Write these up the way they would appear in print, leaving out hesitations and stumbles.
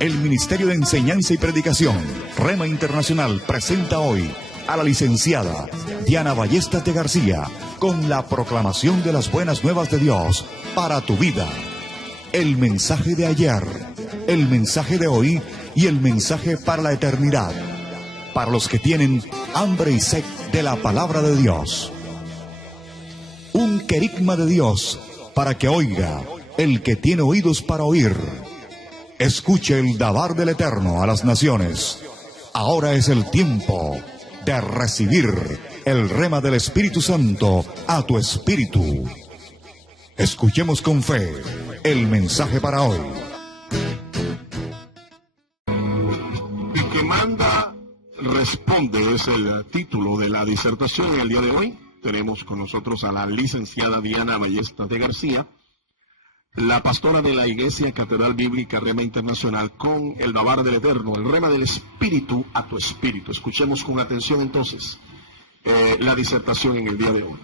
El Ministerio de Enseñanza y Predicación, Rema Internacional, presenta hoy a la licenciada Diana Ballestas de García con la proclamación de las buenas nuevas de Dios para tu vida. El mensaje de ayer, el mensaje de hoy y el mensaje para la eternidad. Para los que tienen hambre y sed de la palabra de Dios. Un querigma de Dios para que oiga el que tiene oídos para oír. Escuche el dabar del Eterno a las naciones. Ahora es el tiempo de recibir el rema del Espíritu Santo a tu espíritu. Escuchemos con fe el mensaje para hoy. El que manda responde es el título de la disertación en el día de hoy. Tenemos con nosotros a la licenciada Diana Ballestas de García, la pastora de la Iglesia Catedral Bíblica Rema Internacional, con el dabar del Eterno, el rema del Espíritu a tu espíritu. Escuchemos con atención entonces la disertación en el día de hoy.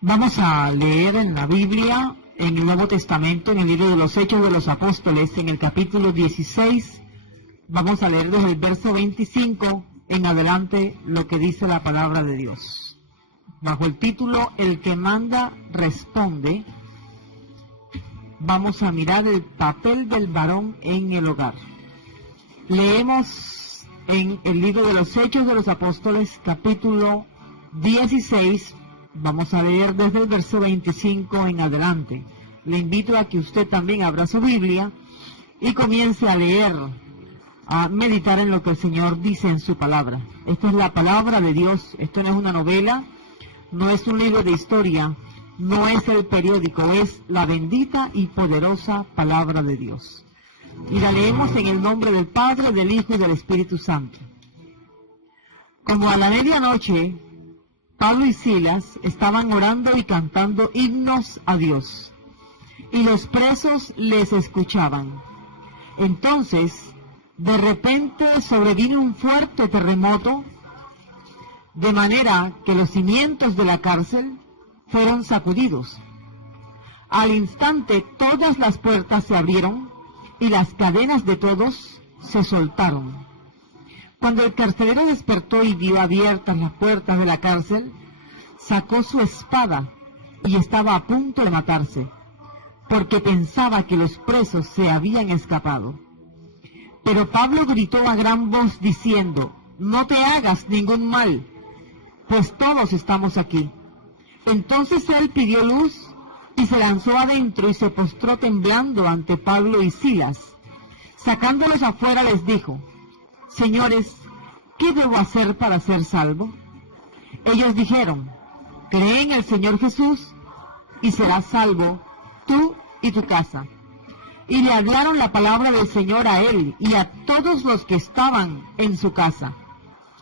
Vamos a leer en la Biblia, en el Nuevo Testamento, en el libro de los Hechos de los Apóstoles, en el capítulo 16. Vamos a leer desde el verso 25 en adelante lo que dice la palabra de Dios. Bajo el título El que manda responde, vamos a mirar el papel del varón en el hogar. Leemos en el libro de los Hechos de los Apóstoles, capítulo 16, vamos a leer desde el verso 25 en adelante. Le invito a que usted también abra su Biblia y comience a leer, a meditar en lo que el Señor dice en su palabra. Esta es la palabra de Dios, esto no es una novela, no es un libro de historia, no es el periódico, es la bendita y poderosa palabra de Dios. Y la leemos en el nombre del Padre, del Hijo y del Espíritu Santo. Como a la medianoche, Pablo y Silas estaban orando y cantando himnos a Dios, y los presos les escuchaban. Entonces, de repente sobrevino un fuerte terremoto, de manera que los cimientos de la cárcel fueron sacudidos. Al instante todas las puertas se abrieron y las cadenas de todos se soltaron. Cuando el carcelero despertó y vio abiertas las puertas de la cárcel, sacó su espada y estaba a punto de matarse, porque pensaba que los presos se habían escapado. Pero Pablo gritó a gran voz diciendo: «No te hagas ningún mal, pues todos estamos aquí». Entonces él pidió luz y se lanzó adentro y se postró temblando ante Pablo y Silas. Sacándolos afuera les dijo: «Señores, ¿qué debo hacer para ser salvo?». Ellos dijeron: «Cree en el Señor Jesús y serás salvo, tú y tu casa». Y le hablaron la palabra del Señor a él y a todos los que estaban en su casa.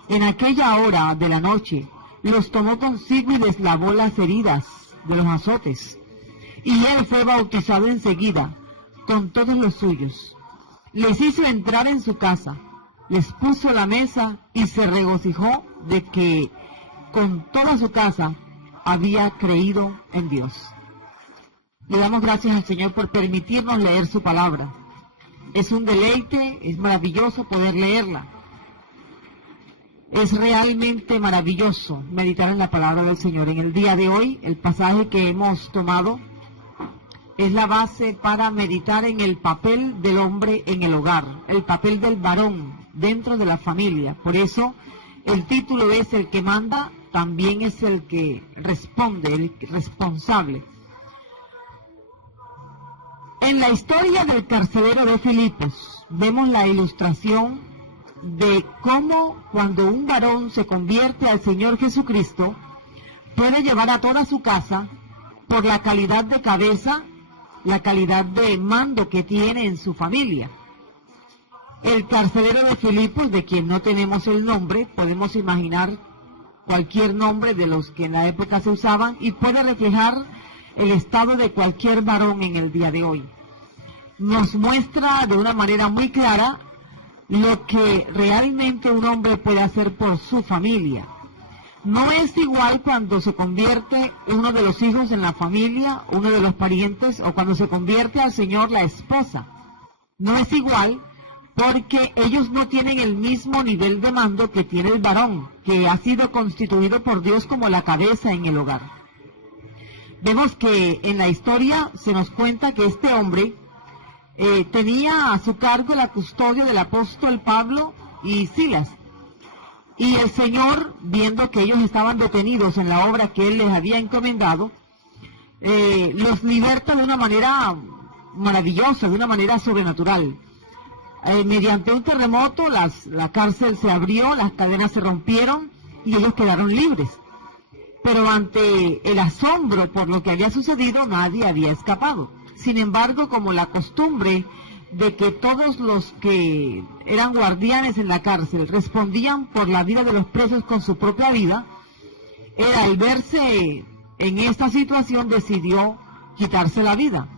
En aquella hora de la noche los tomó consigo y les lavó las heridas de los azotes. Y él fue bautizado enseguida con todos los suyos. Les hizo entrar en su casa, les puso la mesa y se regocijó de que con toda su casa había creído en Dios. Le damos gracias al Señor por permitirnos leer su palabra. Es un deleite, es maravilloso poder leerla. Es realmente maravilloso meditar en la palabra del Señor. En el día de hoy, el pasaje que hemos tomado es la base para meditar en el papel del hombre en el hogar, el papel del varón dentro de la familia. Por eso, el título es El que manda, también es el que responde, el responsable. En la historia del carcelero de Filipos, vemos la ilustración de cómo cuando un varón se convierte al Señor Jesucristo, puede llevar a toda su casa por la calidad de cabeza, la calidad de mando que tiene en su familia. El carcelero de Filipos, de quien no tenemos el nombre, podemos imaginar cualquier nombre de los que en la época se usaban y puede reflejar el estado de cualquier varón en el día de hoy. Nos muestra de una manera muy clara lo que realmente un hombre puede hacer por su familia. No es igual cuando se convierte uno de los hijos en la familia, uno de los parientes, o cuando se convierte al Señor la esposa. no es igual porque ellos no tienen el mismo nivel de mando que tiene el varón, que ha sido constituido por Dios como la cabeza en el hogar. Vemos que en la historia se nos cuenta que este hombre tenía a su cargo la custodia del apóstol Pablo y Silas. Y el Señor, viendo que ellos estaban detenidos en la obra que Él les había encomendado, los liberta de una manera maravillosa, de una manera sobrenatural. Mediante un terremoto, la cárcel se abrió, las cadenas se rompieron y ellos quedaron libres. Pero ante el asombro por lo que había sucedido, nadie había escapado. Sin embargo, como la costumbre de que todos los que eran guardianes en la cárcel respondían por la vida de los presos con su propia vida, él al verse en esta situación decidió quitarse la vida.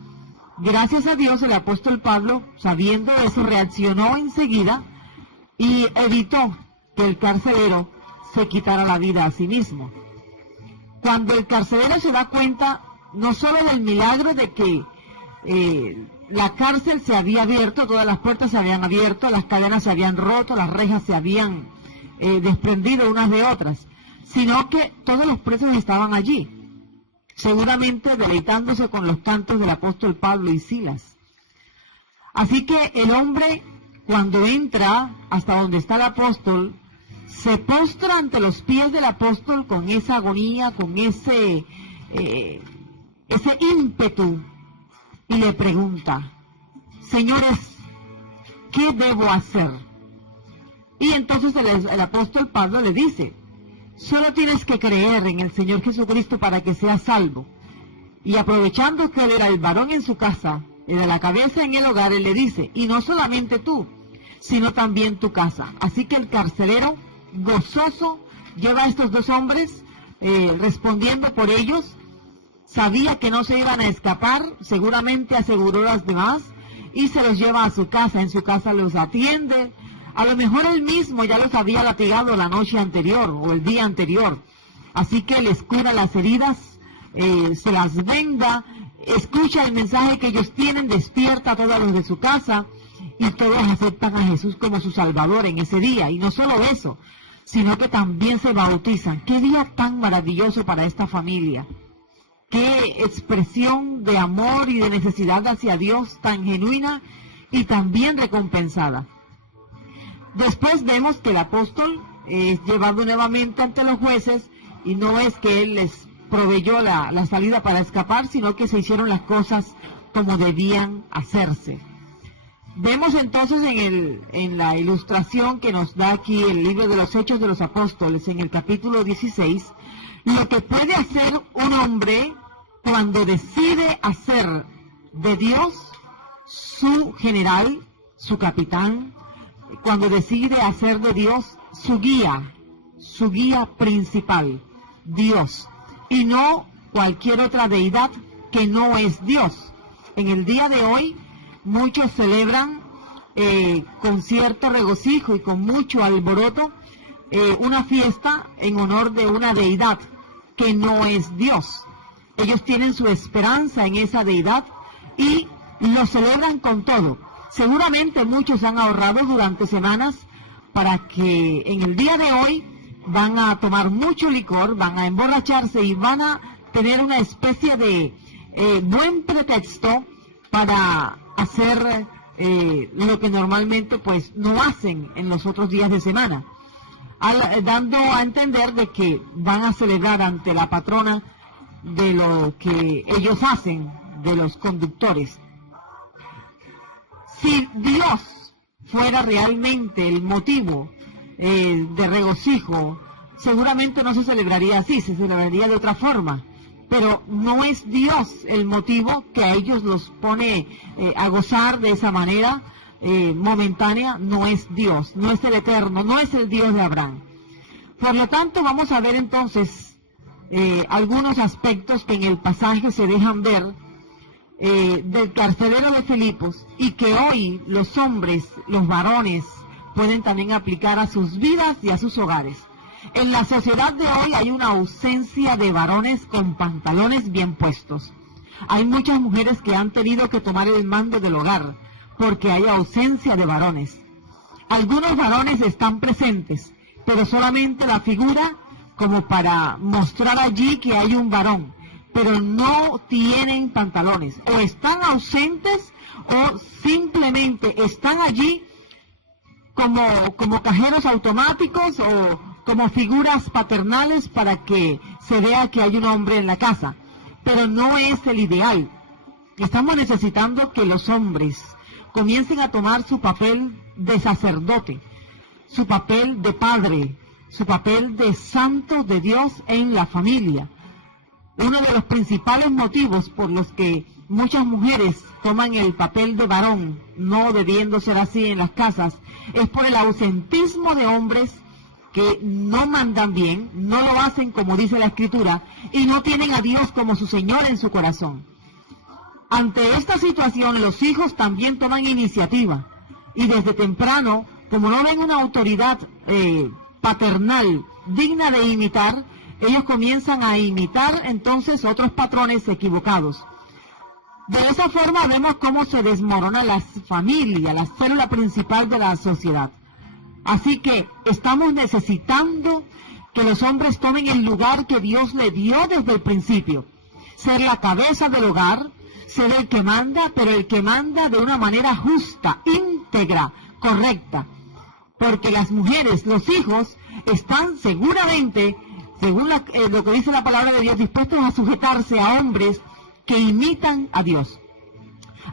Gracias a Dios el apóstol Pablo, sabiendo eso, reaccionó enseguida y evitó que el carcelero se quitara la vida a sí mismo. Cuando el carcelero se da cuenta no solo del milagro de que la cárcel se había abierto, todas las puertas se habían abierto, las cadenas se habían roto, las rejas se habían desprendido unas de otras, sino que todos los presos estaban allí, seguramente deleitándose con los cantos del apóstol Pablo y Silas. Así que el hombre, cuando entra hasta donde está el apóstol, se postra ante los pies del apóstol con esa agonía, con ese ímpetu, y le pregunta: señores, ¿qué debo hacer? Y entonces el apóstol Pablo le dice: solo tienes que creer en el Señor Jesucristo para que seas salvo. Y aprovechando que él era el varón en su casa, era la cabeza en el hogar, él le dice: y no solamente tú, sino también tu casa. Así que el carcelero, gozoso, lleva a estos dos hombres, respondiendo por ellos. Sabía que no se iban a escapar, seguramente aseguró a los demás, y se los lleva a su casa. En su casa los atiende. A lo mejor él mismo ya los había latigado la noche anterior o el día anterior. Así que les cura las heridas, se las venda, escucha el mensaje que ellos tienen, despierta a todos los de su casa, y todos aceptan a Jesús como su Salvador en ese día. Y no solo eso, sino que también se bautizan. ¡Qué día tan maravilloso para esta familia! ¡Qué expresión de amor y de necesidad hacia Dios tan genuina y tan bien recompensada! Después vemos que el apóstol es llevado nuevamente ante los jueces, y no es que él les proveyó la salida para escapar, sino que se hicieron las cosas como debían hacerse. Vemos entonces en la ilustración que nos da aquí el libro de los Hechos de los Apóstoles, en el capítulo 16, lo que puede hacer un hombre cuando decide hacer de Dios su general, su capitán, cuando decide hacer de Dios su guía principal, Dios, y no cualquier otra deidad que no es Dios. En el día de hoy, muchos celebran con cierto regocijo y con mucho alboroto una fiesta en honor de una deidad que no es Dios. Ellos tienen su esperanza en esa deidad y lo celebran con todo. Seguramente muchos han ahorrado durante semanas para que en el día de hoy van a tomar mucho licor, van a emborracharse y van a tener una especie de buen pretexto para hacer lo que normalmente pues no hacen en los otros días de semana, dando a entender de que van a celebrar ante la patrona de lo que ellos hacen, de los conductores. Si Dios fuera realmente el motivo de regocijo, seguramente no se celebraría así, se celebraría de otra forma. Pero no es Dios el motivo que a ellos los pone a gozar de esa manera momentánea. No es Dios, no es el Eterno, no es el Dios de Abraham. Por lo tanto, vamos a ver entonces algunos aspectos que en el pasaje se dejan ver del carcelero de Filipos, y que hoy los hombres, los varones, pueden también aplicar a sus vidas y a sus hogares. En la sociedad de hoy hay una ausencia de varones con pantalones bien puestos. Hay muchas mujeres que han tenido que tomar el mando del hogar, porque hay ausencia de varones. Algunos varones están presentes, pero solamente la figura como para mostrar allí que hay un varón, pero no tienen pantalones, o están ausentes o simplemente están allí como cajeros automáticos o como figuras paternales para que se vea que hay un hombre en la casa, pero no es el ideal. Estamos necesitando que los hombres comiencen a tomar su papel de sacerdote, su papel de padre, su papel de santo de Dios en la familia. Uno de los principales motivos por los que muchas mujeres toman el papel de varón, no debiendo ser así en las casas, es por el ausentismo de hombres que no mandan bien, no lo hacen como dice la Escritura, y no tienen a Dios como su Señor en su corazón. Ante esta situación, los hijos también toman iniciativa, y desde temprano, como no ven una autoridad paternal digna de imitar, ellos comienzan a imitar entonces otros patrones equivocados. De esa forma vemos cómo se desmorona la familia, la célula principal de la sociedad. Así que estamos necesitando que los hombres tomen el lugar que Dios le dio desde el principio. Ser la cabeza del hogar, ser el que manda, pero el que manda de una manera justa, íntegra, correcta. Porque las mujeres, los hijos, están seguramente, según lo que dice la palabra de Dios, dispuestos a sujetarse a hombres que imitan a Dios.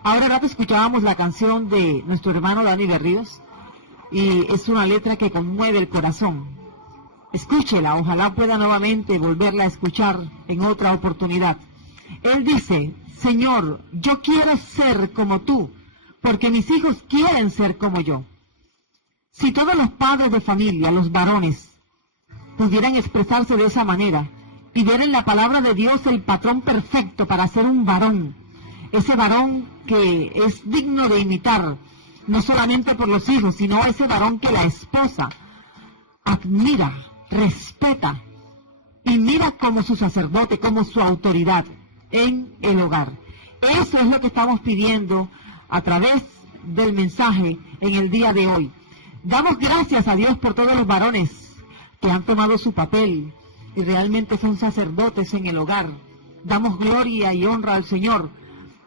Ahora rato escuchábamos la canción de nuestro hermano Dani Berríos, y es una letra que conmueve el corazón. Escúchela, ojalá pueda nuevamente volverla a escuchar en otra oportunidad. Él dice: Señor, yo quiero ser como tú, porque mis hijos quieren ser como yo. Si todos los padres de familia, los varones, pudieran expresarse de esa manera y ver en la palabra de Dios el patrón perfecto para ser un varón, ese varón que es digno de imitar, no solamente por los hijos, sino ese varón que la esposa admira, respeta y mira como su sacerdote, como su autoridad en el hogar. Eso es lo que estamos pidiendo a través del mensaje en el día de hoy. Damos gracias a Dios por todos los varones que han tomado su papel y realmente son sacerdotes en el hogar. Damos gloria y honra al Señor,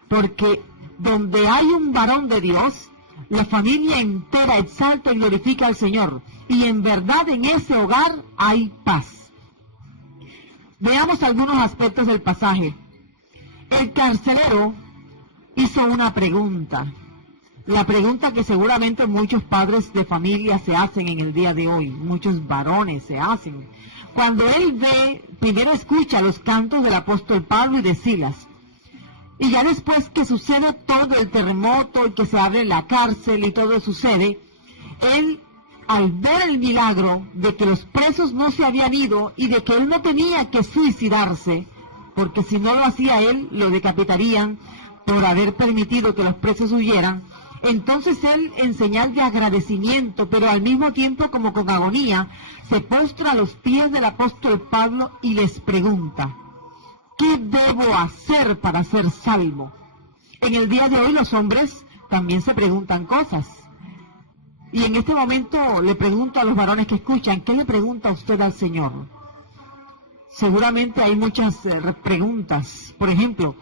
porque donde hay un varón de Dios, la familia entera exalta y glorifica al Señor, y en verdad en ese hogar hay paz. Veamos algunos aspectos del pasaje. El carcelero hizo una pregunta, la pregunta que seguramente muchos padres de familia se hacen en el día de hoy, muchos varones se hacen. Cuando él ve, primero escucha los cantos del apóstol Pablo y de Silas, y ya después que sucede todo el terremoto y que se abre la cárcel y todo sucede, él, al ver el milagro de que los presos no se habían ido y de que él no tenía que suicidarse, porque si no lo hacía él, lo decapitarían por haber permitido que los presos huyeran, entonces él, en señal de agradecimiento, pero al mismo tiempo como con agonía, se postra a los pies del apóstol Pablo y les pregunta: ¿qué debo hacer para ser salvo? En el día de hoy los hombres también se preguntan cosas. Y en este momento le pregunto a los varones que escuchan: ¿qué le pregunta usted al Señor? Seguramente hay muchas preguntas. Por ejemplo,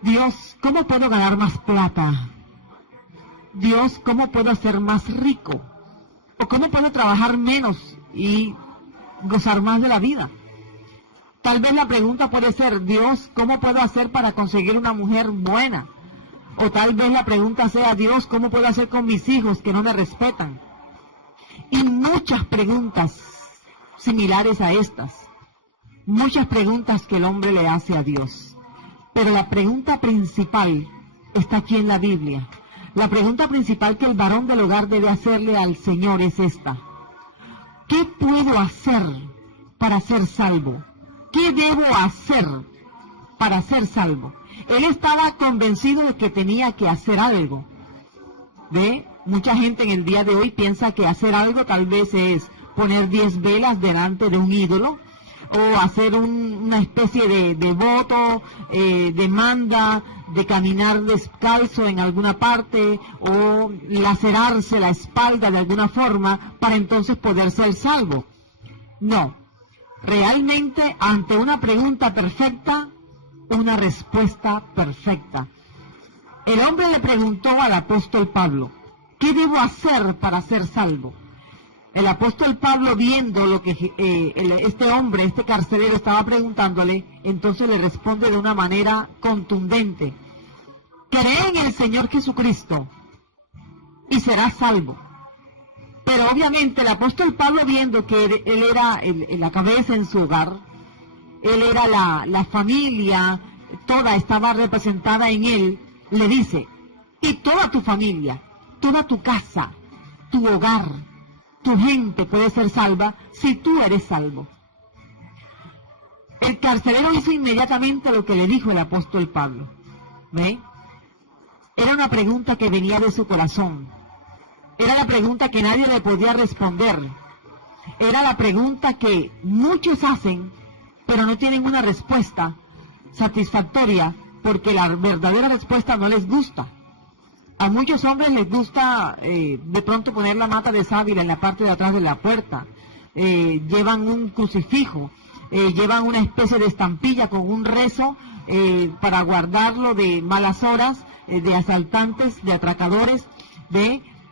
Dios, ¿cómo puedo ganar más plata? Dios, ¿cómo puedo ser más rico? ¿O cómo puedo trabajar menos y gozar más de la vida? Tal vez la pregunta puede ser: Dios, ¿cómo puedo hacer para conseguir una mujer buena? O tal vez la pregunta sea: Dios, ¿cómo puedo hacer con mis hijos que no me respetan? Y muchas preguntas similares a estas. Muchas preguntas que el hombre le hace a Dios. Pero la pregunta principal está aquí en la Biblia. La pregunta principal que el varón del hogar debe hacerle al Señor es esta: ¿qué puedo hacer para ser salvo? ¿Qué debo hacer para ser salvo? Él estaba convencido de que tenía que hacer algo. ¿Ve? Mucha gente en el día de hoy piensa que hacer algo tal vez es poner 10 velas delante de un ídolo, o hacer una especie de voto, demanda de caminar descalzo en alguna parte o lacerarse la espalda de alguna forma para entonces poder ser salvo. No, realmente ante una pregunta perfecta, una respuesta perfecta. El hombre le preguntó al apóstol Pablo, ¿qué debo hacer para ser salvo? El apóstol Pablo, viendo lo que este hombre, este carcelero, estaba preguntándole, entonces le responde de una manera contundente: cree en el Señor Jesucristo y serás salvo. Pero obviamente el apóstol Pablo, viendo que él era la cabeza en su hogar, él era la familia, toda estaba representada en él, le dice: y toda tu familia, toda tu casa, tu hogar, tu gente puede ser salva si tú eres salvo. El carcelero hizo inmediatamente lo que le dijo el apóstol Pablo. ¿Ve? Era una pregunta que venía de su corazón. Era la pregunta que nadie le podía responder. Era la pregunta que muchos hacen, pero no tienen una respuesta satisfactoria, porque la verdadera respuesta no les gusta. A muchos hombres les gusta de pronto poner la mata de sábila en la parte de atrás de la puerta. Llevan un crucifijo, llevan una especie de estampilla con un rezo para guardarlo de malas horas, de asaltantes, de atracadores,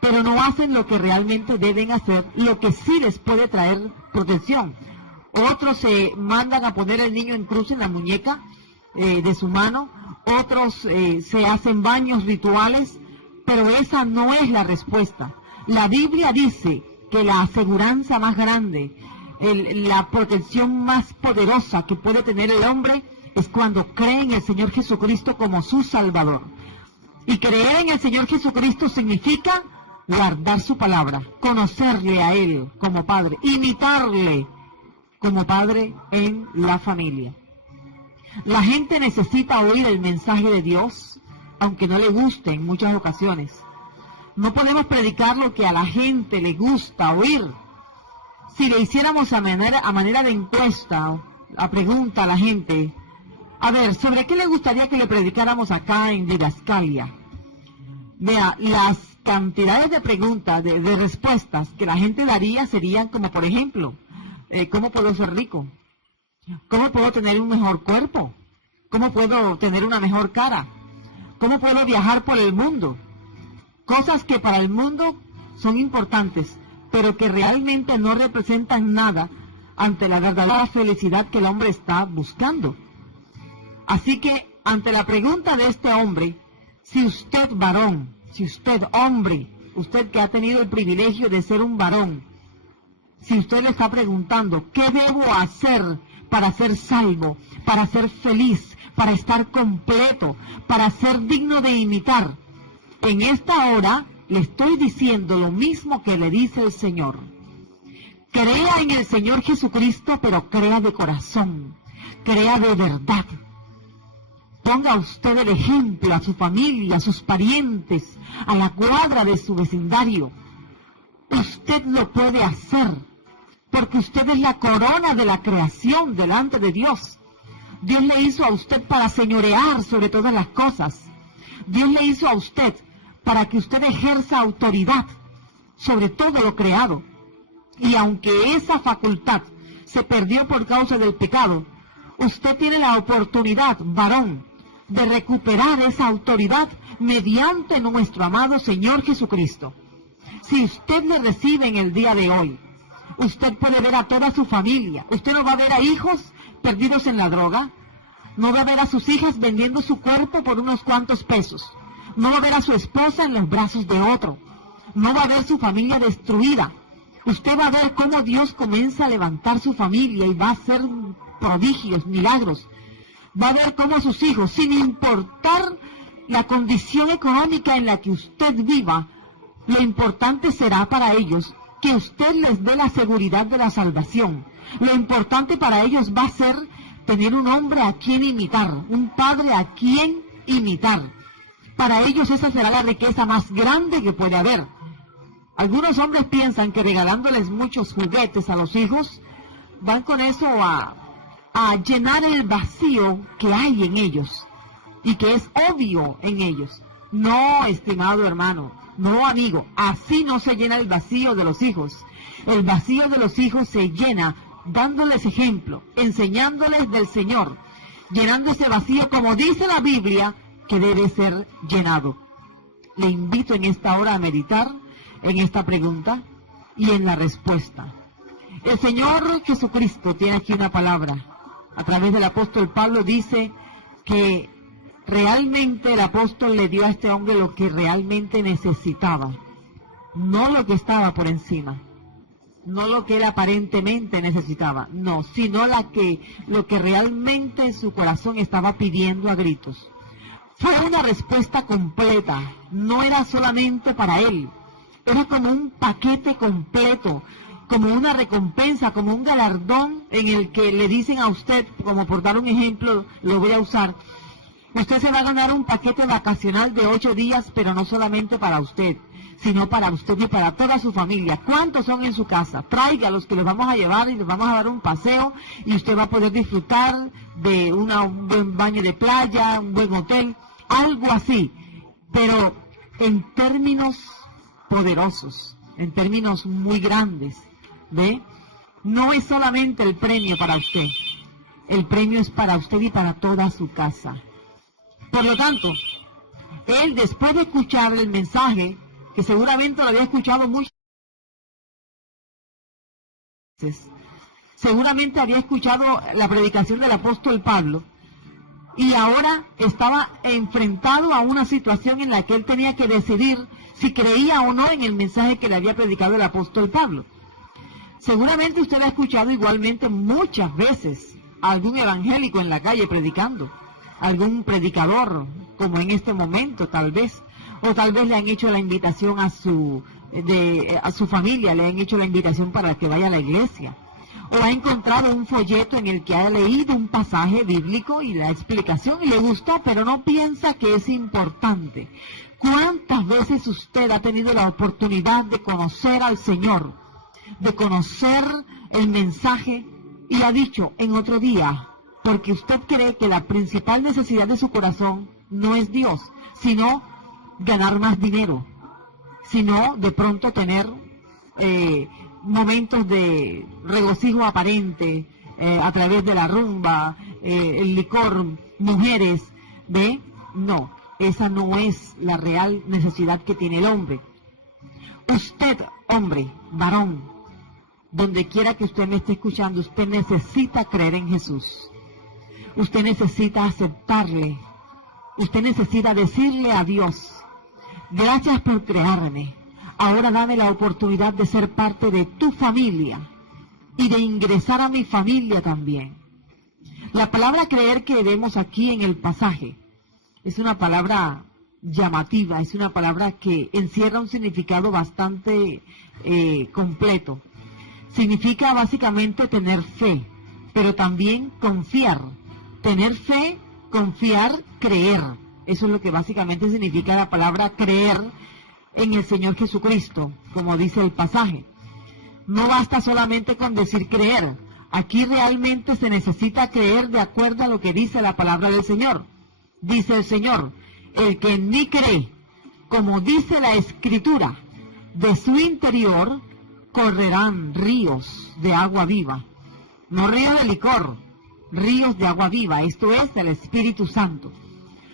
pero no hacen lo que realmente deben hacer, lo que sí les puede traer protección. Otros se mandan a poner al niño en cruz en la muñeca de su mano, otros se hacen baños rituales, pero esa no es la respuesta. La Biblia dice que la aseguranza más grande, la protección más poderosa que puede tener el hombre es cuando cree en el Señor Jesucristo como su Salvador. Y creer en el Señor Jesucristo significa guardar su palabra, conocerle a Él como Padre, imitarle como Padre en la familia. La gente necesita oír el mensaje de Dios, aunque no le guste en muchas ocasiones. No podemos predicar lo que a la gente le gusta oír. Si le hiciéramos a manera de encuesta, a pregunta a la gente, a ver, ¿sobre qué le gustaría que le predicáramos acá en Didascalia? Vea, las cantidades de preguntas, de respuestas que la gente daría serían como, por ejemplo, ¿cómo puedo ser rico? ¿Cómo puedo tener un mejor cuerpo? ¿Cómo puedo tener una mejor cara? ¿Cómo puedo viajar por el mundo? Cosas que para el mundo son importantes, pero que realmente no representan nada ante la verdadera felicidad que el hombre está buscando. Así que, ante la pregunta de este hombre, si usted varón, si usted hombre, usted que ha tenido el privilegio de ser un varón, si usted le está preguntando, ¿qué debo hacer para ser salvo, para ser feliz, para estar completo, para ser digno de imitar? En esta hora le estoy diciendo lo mismo que le dice el Señor. Crea en el Señor Jesucristo, pero crea de corazón, crea de verdad. Ponga usted el ejemplo a su familia, a sus parientes, a la cuadra de su vecindario. Usted lo puede hacer, porque usted es la corona de la creación delante de Dios. Dios le hizo a usted para señorear sobre todas las cosas. Dios le hizo a usted para que usted ejerza autoridad sobre todo lo creado. Y aunque esa facultad se perdió por causa del pecado, usted tiene la oportunidad, varón, de recuperar esa autoridad mediante nuestro amado Señor Jesucristo. Si usted le recibe en el día de hoy, usted puede ver a toda su familia. Usted no va a ver a hijos perdidos en la droga, no va a ver a sus hijas vendiendo su cuerpo por unos cuantos pesos, no va a ver a su esposa en los brazos de otro, no va a ver su familia destruida. Usted va a ver cómo Dios comienza a levantar su familia y va a hacer prodigios, milagros. Va a ver cómo sus hijos, sin importar la condición económica en la que usted viva, lo importante será para ellos que usted les dé la seguridad de la salvación. Lo importante para ellos va a ser tener un hombre a quien imitar, un padre a quien imitar. Para ellos esa será la riqueza más grande que puede haber. Algunos hombres piensan que regalándoles muchos juguetes a los hijos, van con eso a a llenar el vacío que hay en ellos y que es obvio en ellos. No, estimado hermano, no, amigo, así no se llena el vacío de los hijos. El vacío de los hijos se llena dándoles ejemplo, enseñándoles del Señor, llenando ese vacío como dice la Biblia que debe ser llenado. Le invito en esta hora a meditar en esta pregunta y en la respuesta. El Señor Jesucristo tiene aquí una palabra. A través del apóstol Pablo dice que realmente el apóstol le dio a este hombre lo que realmente necesitaba, no lo que estaba por encima, no lo que él aparentemente necesitaba, no, sino lo que realmente su corazón estaba pidiendo a gritos. Fue una respuesta completa, no era solamente para él, era como un paquete completo, como una recompensa, como un galardón en el que le dicen a usted, como por dar un ejemplo, lo voy a usar, usted se va a ganar un paquete vacacional de 8 días, pero no solamente para usted, sino para usted y para toda su familia. ¿Cuántos son en su casa? Traiga a los que les vamos a llevar y les vamos a dar un paseo y usted va a poder disfrutar de un buen baño de playa, un buen hotel, algo así, pero en términos poderosos, en términos muy grandes, ¿ve? No es solamente el premio para usted, el premio es para usted y para toda su casa. Por lo tanto, él después de escuchar el mensaje, que seguramente lo había escuchado muchas veces, seguramente había escuchado la predicación del apóstol Pablo, y ahora estaba enfrentado a una situación en la que él tenía que decidir si creía o no en el mensaje que le había predicado el apóstol Pablo. Seguramente usted ha escuchado igualmente muchas veces a algún evangélico en la calle predicando, algún predicador, como en este momento tal vez, o tal vez le han hecho la invitación a su familia, le han hecho la invitación para que vaya a la iglesia, o ha encontrado un folleto en el que ha leído un pasaje bíblico y la explicación y le gustó, pero no piensa que es importante. ¿Cuántas veces usted ha tenido la oportunidad de conocer al Señor, de conocer el mensaje y ha dicho en otro día, porque usted cree que la principal necesidad de su corazón no es Dios, sino ganar más dinero, sino de pronto tener momentos de regocijo aparente a través de la rumba, el licor, mujeres, ¿ve? No, esa no es la real necesidad que tiene el hombre. Usted, hombre, varón, donde quiera que usted me esté escuchando, usted necesita creer en Jesús. Usted necesita aceptarle. Usted necesita decirle a Dios, gracias por crearme. Ahora dame la oportunidad de ser parte de tu familia y de ingresar a mi familia también. La palabra creer que vemos aquí en el pasaje es una palabra llamativa, es una palabra que encierra un significado bastante completo. Significa básicamente tener fe, pero también confiar. Tener fe, confiar, creer. Eso es lo que básicamente significa la palabra creer en el Señor Jesucristo, como dice el pasaje. No basta solamente con decir creer. Aquí realmente se necesita creer de acuerdo a lo que dice la palabra del Señor. Dice el Señor, el que en mí cree, como dice la Escritura, de su interior correrán ríos de agua viva. No ríos de licor, ríos de agua viva. Esto es el Espíritu Santo.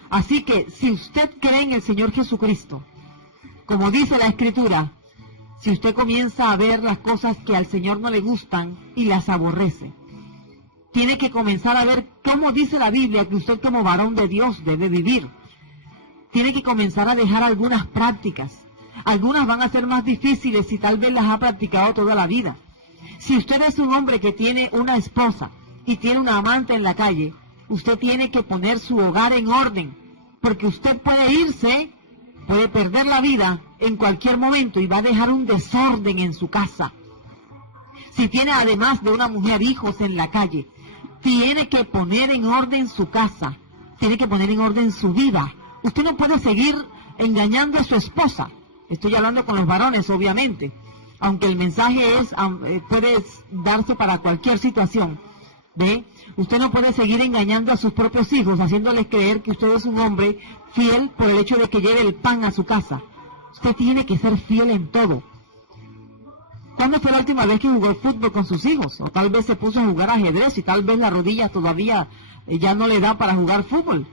Así que si usted cree en el Señor Jesucristo, como dice la Escritura, si usted comienza a ver las cosas que al Señor no le gustan y las aborrece, tiene que comenzar a ver cómo dice la Biblia que usted como varón de Dios debe vivir. Tiene que comenzar a dejar algunas prácticas. Algunas van a ser más difíciles si tal vez las ha practicado toda la vida. Si usted es un hombre que tiene una esposa y tiene una amante en la calle, usted tiene que poner su hogar en orden, porque usted puede irse, puede perder la vida en cualquier momento y va a dejar un desorden en su casa. Si tiene además de una mujer hijos en la calle, tiene que poner en orden su casa, tiene que poner en orden su vida. Usted no puede seguir engañando a su esposa. Estoy hablando con los varones, obviamente, aunque el mensaje puede darse para cualquier situación. ¿Ve? Usted no puede seguir engañando a sus propios hijos, haciéndoles creer que usted es un hombre fiel por el hecho de que lleve el pan a su casa. Usted tiene que ser fiel en todo. ¿Cuándo fue la última vez que jugó fútbol con sus hijos? O tal vez se puso a jugar ajedrez y tal vez la rodilla todavía ya no le da para jugar fútbol.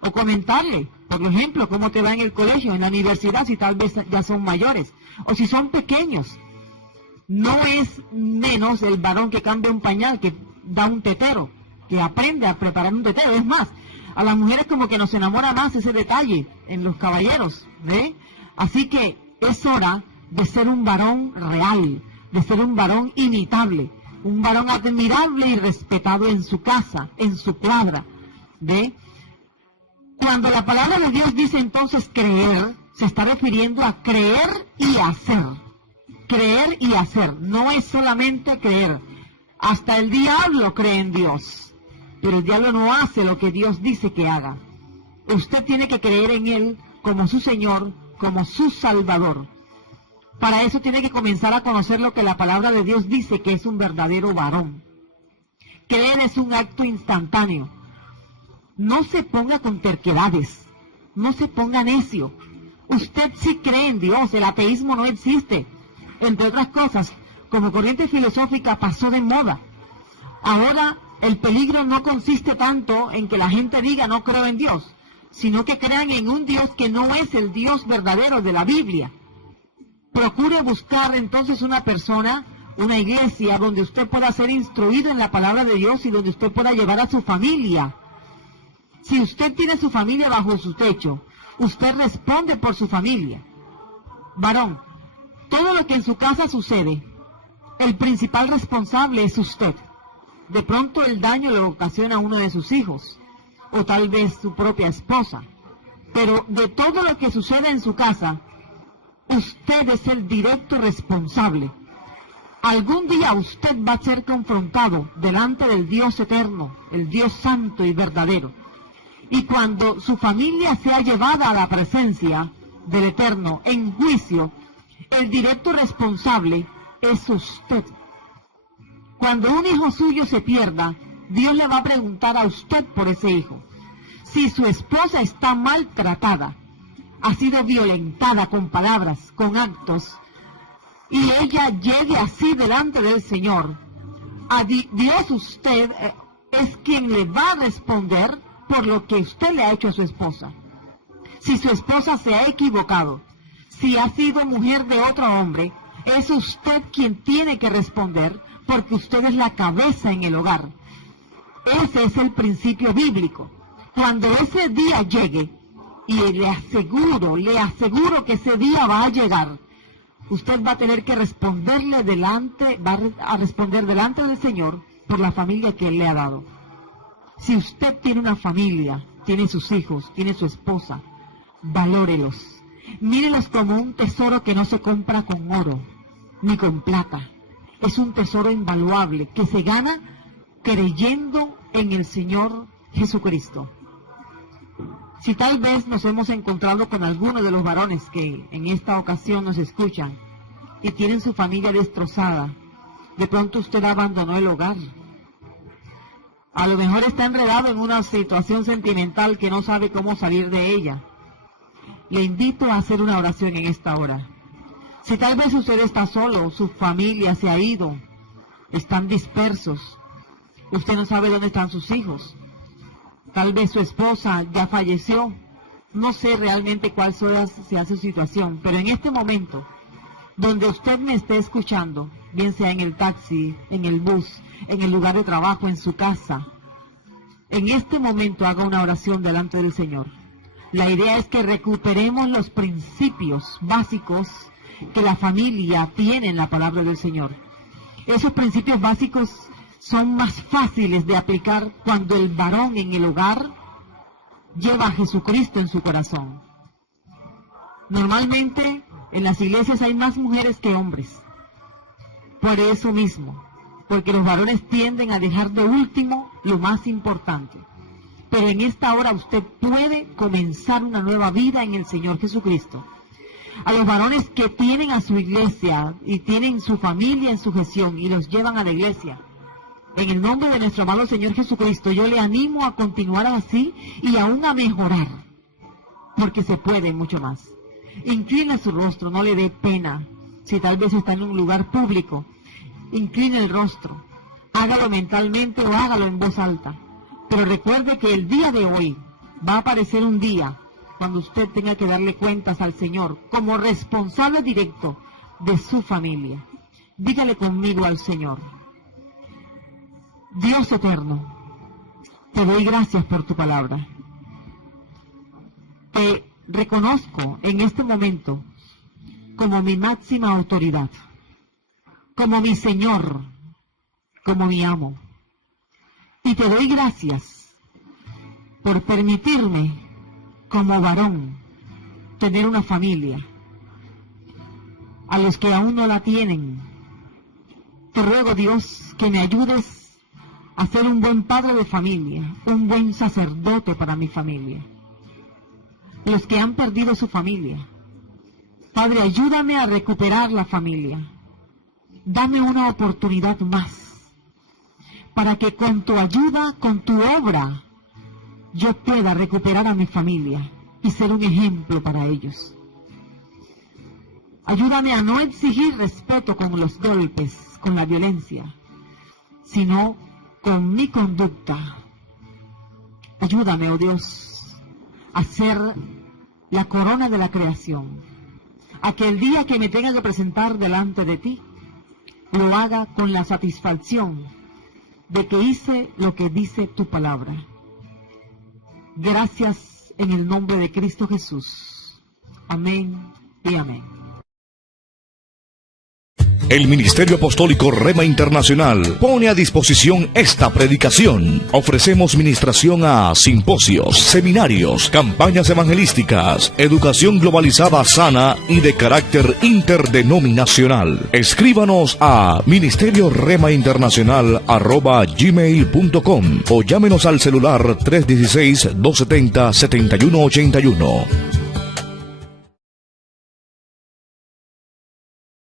O comentarle, por ejemplo, cómo te va en el colegio, en la universidad, si tal vez ya son mayores. O si son pequeños. No es menos el varón que cambia un pañal, que da un tetero, que aprende a preparar un tetero. Es más, a las mujeres como que nos enamora más ese detalle en los caballeros, ¿ve? Así que es hora de ser un varón real, de ser un varón imitable, un varón admirable y respetado en su casa, en su cuadra, ¿ve? Cuando la palabra de Dios dice entonces creer, se está refiriendo a creer y hacer. Creer y hacer, no es solamente creer. Hasta el diablo cree en Dios, pero el diablo no hace lo que Dios dice que haga. Usted tiene que creer en Él como su Señor, como su Salvador. Para eso tiene que comenzar a conocer lo que la palabra de Dios dice que es un verdadero varón. Creer es un acto instantáneo. No se ponga con terquedades, no se ponga necio. Usted sí cree en Dios, el ateísmo no existe. Entre otras cosas, como corriente filosófica pasó de moda. Ahora el peligro no consiste tanto en que la gente diga no creo en Dios, sino que crean en un Dios que no es el Dios verdadero de la Biblia. Procure buscar entonces una persona, una iglesia, donde usted pueda ser instruido en la palabra de Dios y donde usted pueda llevar a su familia. Si usted tiene su familia bajo su techo, usted responde por su familia. Varón, todo lo que en su casa sucede, el principal responsable es usted. De pronto el daño le ocasiona a uno de sus hijos, o tal vez su propia esposa. Pero de todo lo que sucede en su casa, usted es el directo responsable. Algún día usted va a ser confrontado delante del Dios eterno, el Dios santo y verdadero. Y cuando su familia sea llevada a la presencia del Eterno en juicio, el directo responsable es usted. Cuando un hijo suyo se pierda, Dios le va a preguntar a usted por ese hijo. Si su esposa está maltratada, ha sido violentada con palabras, con actos, y ella llegue así delante del Señor, a Dios usted es quien le va a responder por lo que usted le ha hecho a su esposa. Si su esposa se ha equivocado, si ha sido mujer de otro hombre, es usted quien tiene que responder, porque usted es la cabeza en el hogar. Ese es el principio bíblico. Cuando ese día llegue, y le aseguro que ese día va a llegar, usted va a tener que responderle va a responder delante del Señor por la familia que Él le ha dado. Si usted tiene una familia, tiene sus hijos, tiene su esposa, valórelos. Mírelos como un tesoro que no se compra con oro, ni con plata. Es un tesoro invaluable que se gana creyendo en el Señor Jesucristo. Si tal vez nos hemos encontrado con algunos de los varones que en esta ocasión nos escuchan y tienen su familia destrozada, de pronto usted abandonó el hogar. A lo mejor está enredado en una situación sentimental que no sabe cómo salir de ella. Le invito a hacer una oración en esta hora. Si tal vez usted está solo, su familia se ha ido, están dispersos, usted no sabe dónde están sus hijos, tal vez su esposa ya falleció, no sé realmente cuál sea su situación, pero en este momento, donde usted me esté escuchando, bien sea en el taxi, en el bus, en el lugar de trabajo, en su casa, en este momento haga una oración delante del Señor. La idea es que recuperemos los principios básicos que la familia tiene en la palabra del Señor. Esos principios básicos son más fáciles de aplicar cuando el varón en el hogar lleva a Jesucristo en su corazón. Normalmente en las iglesias hay más mujeres que hombres. Por eso mismo, porque los varones tienden a dejar de último lo más importante. Pero en esta hora usted puede comenzar una nueva vida en el Señor Jesucristo. A los varones que tienen a su iglesia y tienen su familia en sujeción y los llevan a la iglesia, En el nombre de nuestro amado Señor Jesucristo, yo le animo a continuar así y aún a mejorar, porque se puede mucho más. Inclina su rostro, no le dé pena. Si tal vez está en un lugar público, inclina el rostro. Hágalo mentalmente o hágalo en voz alta. Pero recuerde que el día de hoy va a aparecer un día cuando usted tenga que darle cuentas al Señor como responsable directo de su familia. Dígale conmigo al Señor: Dios eterno, te doy gracias por tu palabra. Te reconozco en este momento como mi máxima autoridad, como mi Señor, como mi amo. Y te doy gracias por permitirme, como varón, tener una familia. A los que aún no la tienen, te ruego, Dios, que me ayudes a ser un buen padre de familia, un buen sacerdote para mi familia. Los que han perdido su familia, Padre, ayúdame a recuperar la familia. Dame una oportunidad más, para que con tu ayuda, con tu obra, yo pueda recuperar a mi familia y ser un ejemplo para ellos. Ayúdame a no exigir respeto con los golpes, con la violencia, sino con mi conducta. Ayúdame, oh Dios, a ser la corona de la creación, a que el día que me tenga que presentar delante de ti, lo haga con la satisfacción de que hice lo que dice tu palabra. Gracias en el nombre de Cristo Jesús. Amén y amén. El Ministerio Apostólico Rema Internacional pone a disposición esta predicación. Ofrecemos ministración a simposios, seminarios, campañas evangelísticas, educación globalizada sana y de carácter interdenominacional. Escríbanos a ministerioremainternacional@gmail.com o llámenos al celular 316-270-7181.